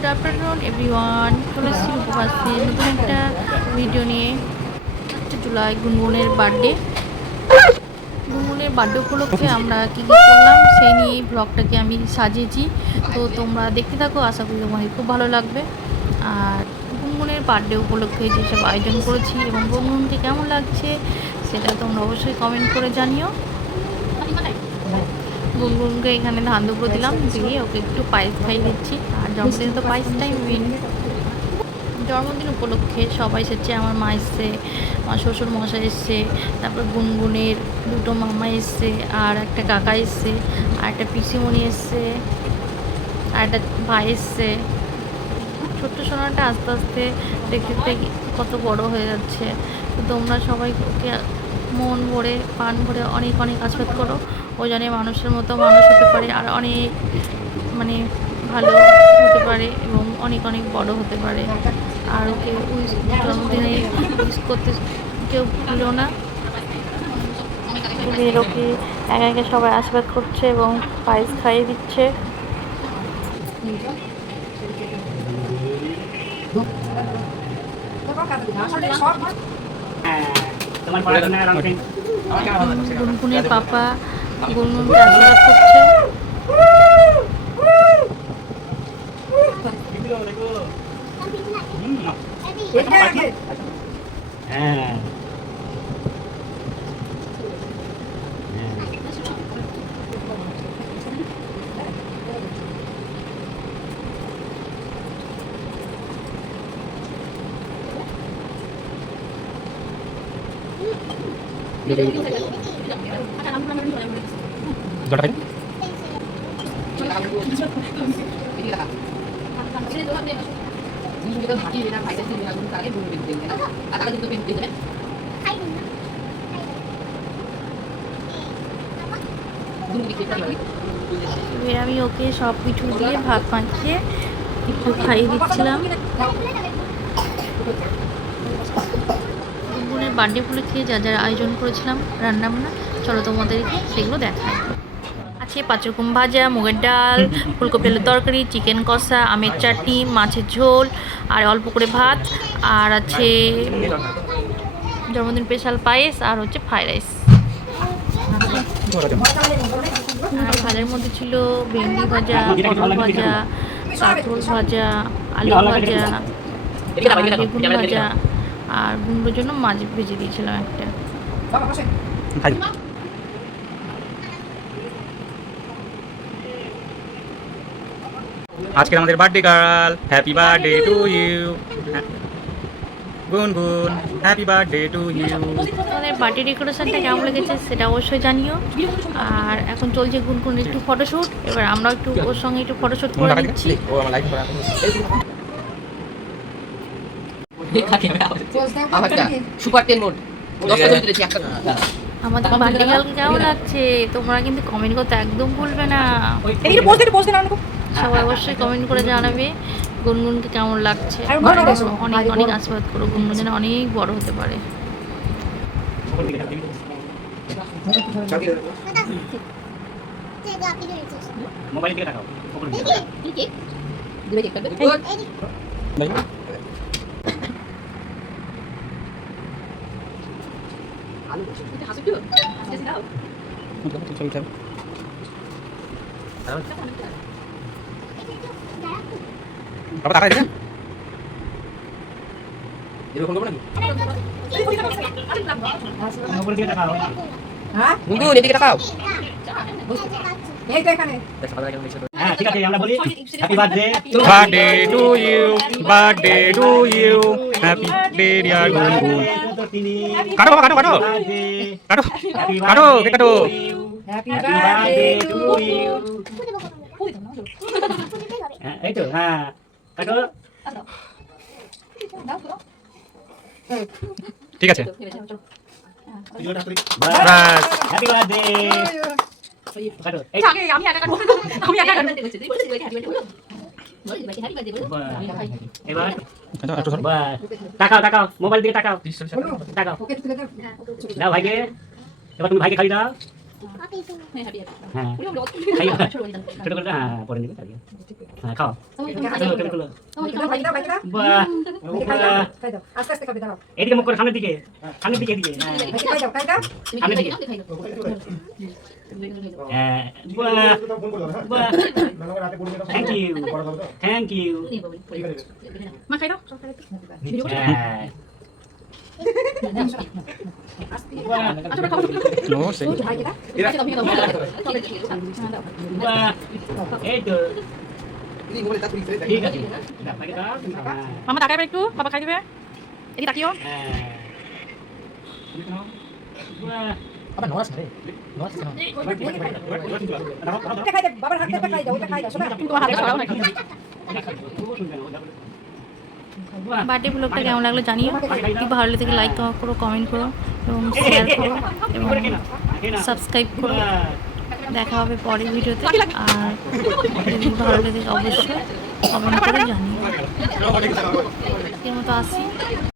Good afternoon everyone, চলে এসেছি উপবাসে নতুন একটা ভিডিও নিয়ে। জুলাই গুনগুনের বার্থডে উপলক্ষে আমরা কী কী করলাম সেই নিয়ে এই ব্লগটাকে আমি সাজিয়েছি। তো তোমরা দেখতে থাকো, আশা করি তোমাদের খুব ভালো লাগবে। আর গুনগুনের বার্থডে উপলক্ষে যেসব আয়োজন করেছি এবং গুনগুনকে কেমন লাগছে সেটা তোমরা অবশ্যই কমেন্ট করে জানিও। গুনগুনকে এখানে ধান দুপুর দিলাম, দিয়ে ওকে একটু পায়েস খাইয়ে দিচ্ছি। আর জন্মদিনে তো পায়েসটাই মেন। জন্মদিন উপলক্ষে সবাই এসেছে, আমার মা এসছে, আমার শ্বশুর মশাই এসছে, তারপর গুনগুনের দুটো মামা এসছে, আর একটা কাকা এসছে, আর একটা পিসিমণি এসছে, আর একটা ভাই এসছে। ছোট্ট সোনাটা আস্তে আস্তে দেখতে দেখতে কত বড় হয়ে যাচ্ছে। তো তোমরা সবাই ওকে মন ভরে প্রাণ ভরে অনেক অনেক আশীর্বাদ করো, ও জানে মানুষের মতো মানুষ হতে পারে, আর অনেক ভালো হতে পারে এবং অনেক অনেক বড় হতে পারে। আর ওকে জন্মদিনে উইশ করতে কেউ ভুলো না। ওকে একে একে সবাই আশীর্বাদ করছে এবং পায়েস খাইয়ে দিচ্ছে। গুনগুনের পাপা গুনগুনকে আশীর্বাদ করছে। আমি ওকে সব কিছু দিয়ে ভাত মাখিয়ে একটু খাইয়ে দিচ্ছিলাম। গুনগুনের বার্থডে উপলক্ষে যা যারা আয়োজন করেছিলাম রান্নাবান্না, চলো তোমাদেরকে সেগুলো দেখাই। আছে 5 রকম ভাজা, মুগের ডাল, ফুলকপি আলুর তরকারি, চিকেন কষা, আমের চাটনি, মাছের ঝোল, আর অল্প করে ভাত, আর আছে জন্মদিন স্পেশাল পায়েস, আর হচ্ছে ফ্রাইড রাইস। আর ভাজার মধ্যে ছিল ভেন্ডি ভাজা, পটল ভাজা, কাঁকরোল ভাজা, আলু ভাজা, বেগুন ভাজা, আর গুনগুনোর জন্য মাছ ভেজে দিয়েছিলাম একটা। আজকে আমাদের birthday girl, happy birthday to you Gungun, happy birthday to you. আমাদের বার্থডে ডেকোরেশনটা কেমন লেগেছে সেটা অবশ্যই জানিও। আর এখন চলছে গুনগুন একটু ফটোশ্যুট, এবার আমরা একটু ওর সঙ্গে একটু ফটোশ্যুট করে নিচ্ছি। আমাদের বার্থডে গার্লকে কেমন লাগছে তোমরা কিন্তু কমেন্ট করতে একদম ভুলবে না। সবাই অবশ্যই কমেন্ট করে জানাবে গুনগুনকে কেমন লাগছে। অনেক অনেক আশীর্বাদ করো, গুনগুন যেন অনেক বড় হতে পারে। মোবাইল থেকে দেখাও। বাবা তাকাই দে এরকম করব নাকি? মোবাইল থেকে দেখাও। হ্যাঁ গুনগুন এদিকে দেখাও। এই তো এখানে। হ্যাঁ ঠিক আছে, আমরা বলি happy birthday to you, birthday to you, happy birthday dear Gungun. কাটো বাবা, কাটো কাটো কাটো কাটো কেক কাটো। Happy birthday to you. হ্যাঁ এই তো, হ্যাঁ কাটো। ঠিক আছে, বাস হ্যাপি বার্থডে কাটো। এই আগে আমি একা কাটবো, আমি একা কাটবো। এবার তাকাও তাকাও, মোবাইল দিকে তাকাও, তাকাও দাও ভাইকে। এবার তুমি ভাইকে খাই দাও। হ্যাঁ খাইও ছোট করে হ্যাঁ পরে নিবি হ্যাঁ খাও বাহ আস্তে আস্তে খাবে দাও এদিকে মুখ করে সামনের দিকে এদিকে খাই দাও সামনের দিকে হ্যাঁ বাহ থ্যাংক ইউ মা খাই দাও হ্যাঁ No, sí. বাহ এই তো ঠিক আছে আপনাকে দাও মামা তাকাইবে একটু বাবা খাই দিবে এদিকে তাকিও হ্যাঁ বাহ আবার নড়াস না রে নড়াস না ওটা খাই দাও বাবার হাতে খাই দাও ওটা খাই দাও শোনা তোমার হাতে সরাও নাকি বার্থডে ব্লগটা কেমন লাগলো জানিও যদি ভালো লাগে লাইক করো কমেন্ট করো এবং শেয়ার করো এবং সাবস্ক্রাইব করো দেখা হবে পরের ভিডিওতে আর যদি ভালো লাগে অবশ্যই কমেন্ট করে জানিও এর মতো আসি